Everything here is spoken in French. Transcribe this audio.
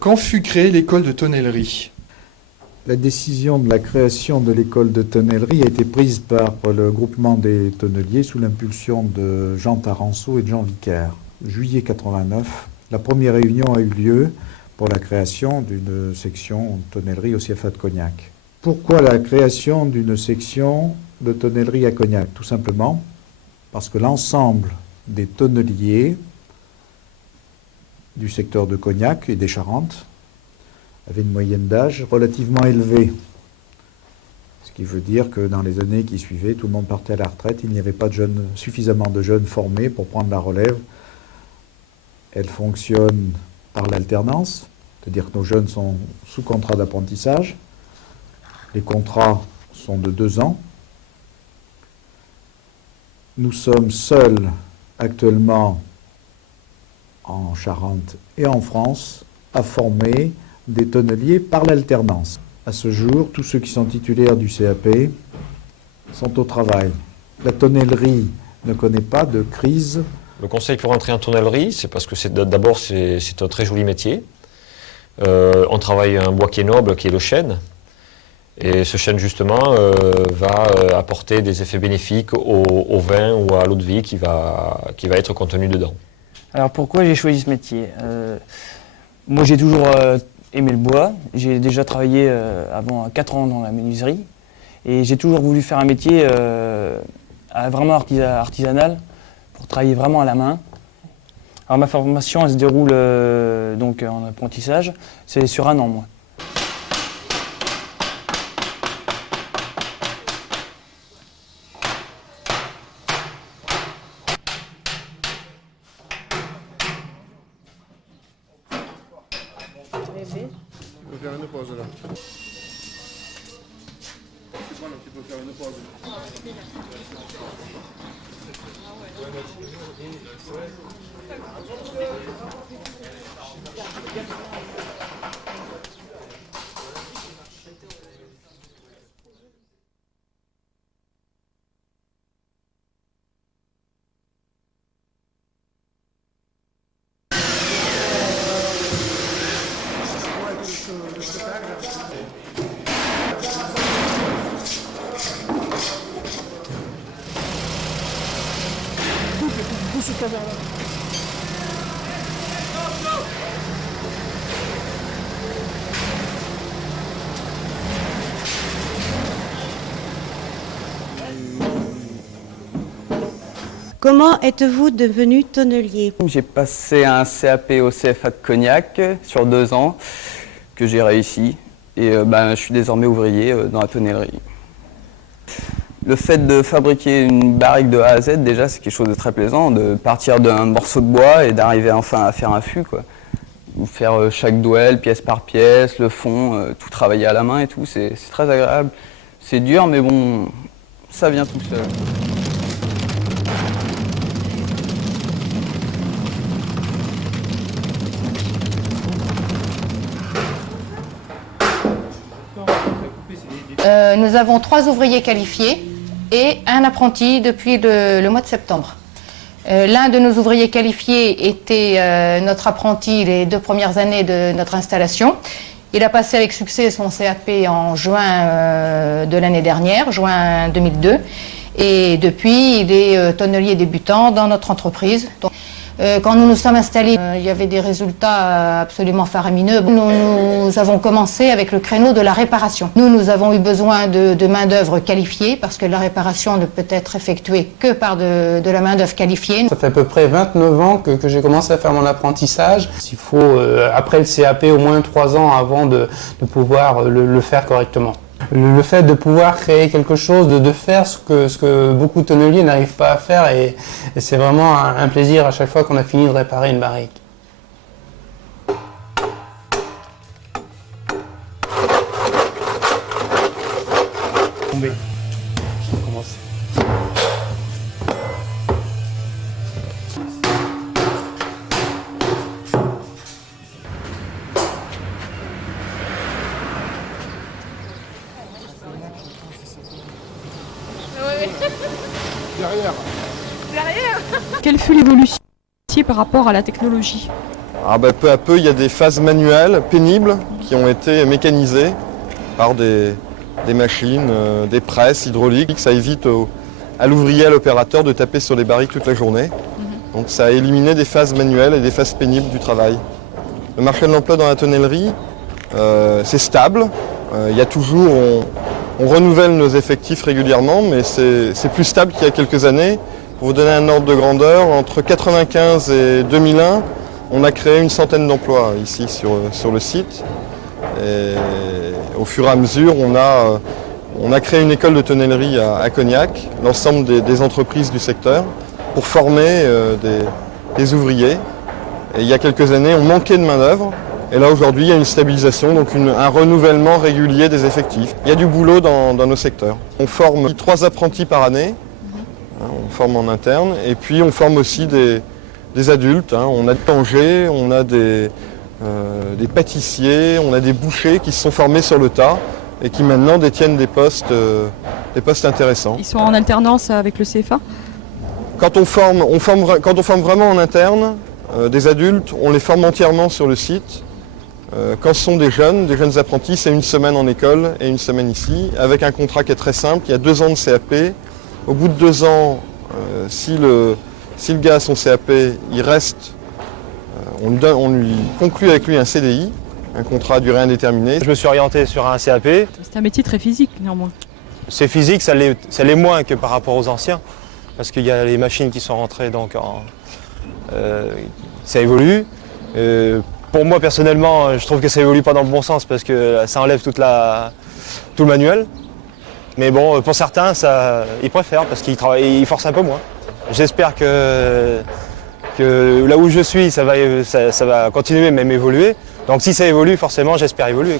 Quand fut créée l'école de tonnellerie? La décision de la création de l'école de tonnellerie a été prise par le groupement des tonneliers sous l'impulsion de Jean Taranceau et de Jean Vicaire. Juillet 89, la première réunion a eu lieu pour la création d'une section tonnellerie au CFA de Cognac. Pourquoi la création d'une section de tonnellerie à Cognac? Tout simplement parce que l'ensemble des tonneliers du secteur de Cognac et des Charentes avait une moyenne d'âge relativement élevée. Ce qui veut dire que dans les années qui suivaient, tout le monde partait à la retraite, il n'y avait pas suffisamment de jeunes formés pour prendre la relève. Elle fonctionne par l'alternance, c'est-à-dire que nos jeunes sont sous contrat d'apprentissage. Les contrats sont de 2 ans. Nous sommes seuls actuellement en Charente et en France à former des tonneliers par l'alternance. À ce jour, tous ceux qui sont titulaires du CAP sont au travail. La tonnellerie ne connaît pas de crise. Le conseil pour entrer en tonnellerie, c'est parce que d'abord c'est un très joli métier. On travaille un bois qui est noble, qui est le chêne. Et ce chêne justement va apporter des effets bénéfiques au vin ou à l'eau de vie qui va être contenu dedans. Alors pourquoi j'ai choisi ce métier? Moi j'ai toujours aimé le bois, j'ai déjà travaillé avant 4 ans dans la menuiserie et j'ai toujours voulu faire un métier vraiment artisanal pour travailler vraiment à la main. Alors ma formation elle se déroule donc en apprentissage, c'est sur 1 an moi. Tu peux faire une pause là. C'est bon, tu peux faire une pause. Comment êtes-vous devenu tonnelier? J'ai passé un CAP au CFA de Cognac sur 2 ans que j'ai réussi et je suis désormais ouvrier dans la tonnellerie. Le fait de fabriquer une barrique de A à Z, déjà, c'est quelque chose de très plaisant, de partir d'un morceau de bois et d'arriver enfin à faire un fût, quoi. Ou faire chaque douelle, pièce par pièce, le fond, tout travailler à la main et tout, c'est très agréable. C'est dur, mais bon, ça vient tout seul. Nous avons 3 ouvriers qualifiés et un apprenti depuis le mois de septembre. L'un de nos ouvriers qualifiés était notre apprenti les 2 premières années de notre installation. Il a passé avec succès son CAP en juin de l'année dernière, juin 2002. Et depuis, il est tonnelier débutant dans notre entreprise. Quand nous nous sommes installés, il y avait des résultats absolument faramineux. Nous avons commencé avec le créneau de la réparation. Nous avons eu besoin de main-d'œuvre qualifiée parce que la réparation ne peut être effectuée que par de la main-d'œuvre qualifiée. Ça fait à peu près 29 ans que j'ai commencé à faire mon apprentissage. Il faut, après le CAP, au moins 3 ans avant de pouvoir le faire correctement. Le fait de pouvoir créer quelque chose, de faire ce que beaucoup de tonneliers n'arrivent pas à faire, et c'est vraiment un plaisir à chaque fois qu'on a fini de réparer une barrique. Tombé. On commence. Derrière. Quelle fut l'évolution par rapport à la technologie? Peu à peu, il y a des phases manuelles pénibles qui ont été mécanisées par des machines, des presses hydrauliques. Ça évite à l'ouvrier, à l'opérateur de taper sur les barriques toute la journée. Donc ça a éliminé des phases manuelles et des phases pénibles du travail. Le marché de l'emploi dans la tonnellerie, c'est stable. Il y a toujours, on renouvelle nos effectifs régulièrement, mais c'est plus stable qu'il y a quelques années. Pour vous donner un ordre de grandeur, entre 1995 et 2001, on a créé une centaine d'emplois ici sur le site. Et au fur et à mesure, on a créé une école de tonnellerie à Cognac, l'ensemble des entreprises du secteur, pour former des ouvriers. Et il y a quelques années, on manquait de main-d'œuvre. Et là, aujourd'hui, il y a une stabilisation, donc un renouvellement régulier des effectifs. Il y a du boulot dans nos secteurs. On forme 3 apprentis par année, on forme en interne, et puis on forme aussi des adultes. On a des boulangers, on a des pâtissiers, on a des bouchers qui se sont formés sur le tas et qui maintenant détiennent des postes intéressants. Ils sont en alternance avec le CFA ? Quand on forme vraiment en interne, des adultes, on les forme entièrement sur le site. Quand ce sont des jeunes apprentis, c'est 1 semaine en école et 1 semaine ici, avec un contrat qui est très simple. Il y a 2 ans de CAP. Au bout de 2 ans, si le gars a son CAP, il reste, on lui conclut avec lui un CDI, un contrat à durée indéterminée. Je me suis orienté sur un CAP. C'est un métier très physique néanmoins. C'est physique, ça l'est moins que par rapport aux anciens, parce qu'il y a les machines qui sont rentrées, donc ça évolue. Pour moi personnellement, je trouve que ça évolue pas dans le bon sens parce que ça enlève tout le manuel. Mais bon, pour certains, ils préfèrent parce qu'ils forcent un peu moins. J'espère que là où je suis, ça va continuer, même évoluer. Donc si ça évolue, forcément, j'espère évoluer.